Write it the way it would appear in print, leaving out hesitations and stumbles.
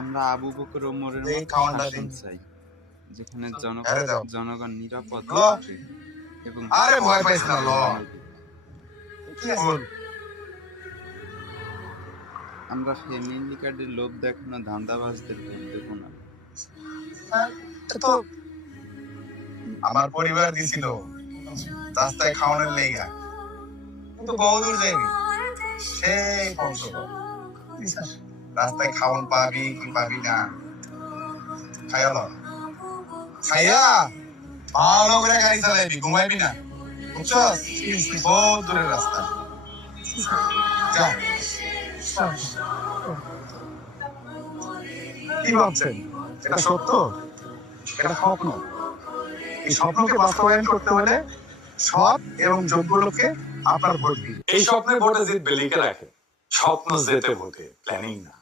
আমরা আবু বকর ওমরের এই মতো খাওয়ানটা শাসন দিন। চাই, যেখানে আরে দাও। জনগণ নিরাপদ ল। থাকবে এবং আরে ভয় পাইস না, ল। কি বল? আমরা ফ্যামিলি কার্ডের লোভ দেখানো ধান্দাবাজদের ভোট দেব না। তো আমার পরিবার দিছিল রাস্তায় খাওয়ানোর লেগা, কিন্তু বহুদূর যাইনি, সেই পঞ্চগড়। রাস্তায় খাওয়ান পাবি কি পাবি না, খাইয়া ল। খাইয়া ভালো করে গাড়ি চালাইবি, ঘুমাইবি না, বুঝছস? বহুত দূরের রাস্তা। যা। কি ভাবছেন এটা সত্য? এটা স্বপ্ন। এই স্বপ্নকে বাস্তবায়ন করতে হলে সৎ এবং যোগ্য লোককে আপনার ভোট দিন। এই স্বপ্নে ভোটে জিতবে লিখে রাখে, স্বপ্ন জেতে ভোটে, প্ল্যানিং না।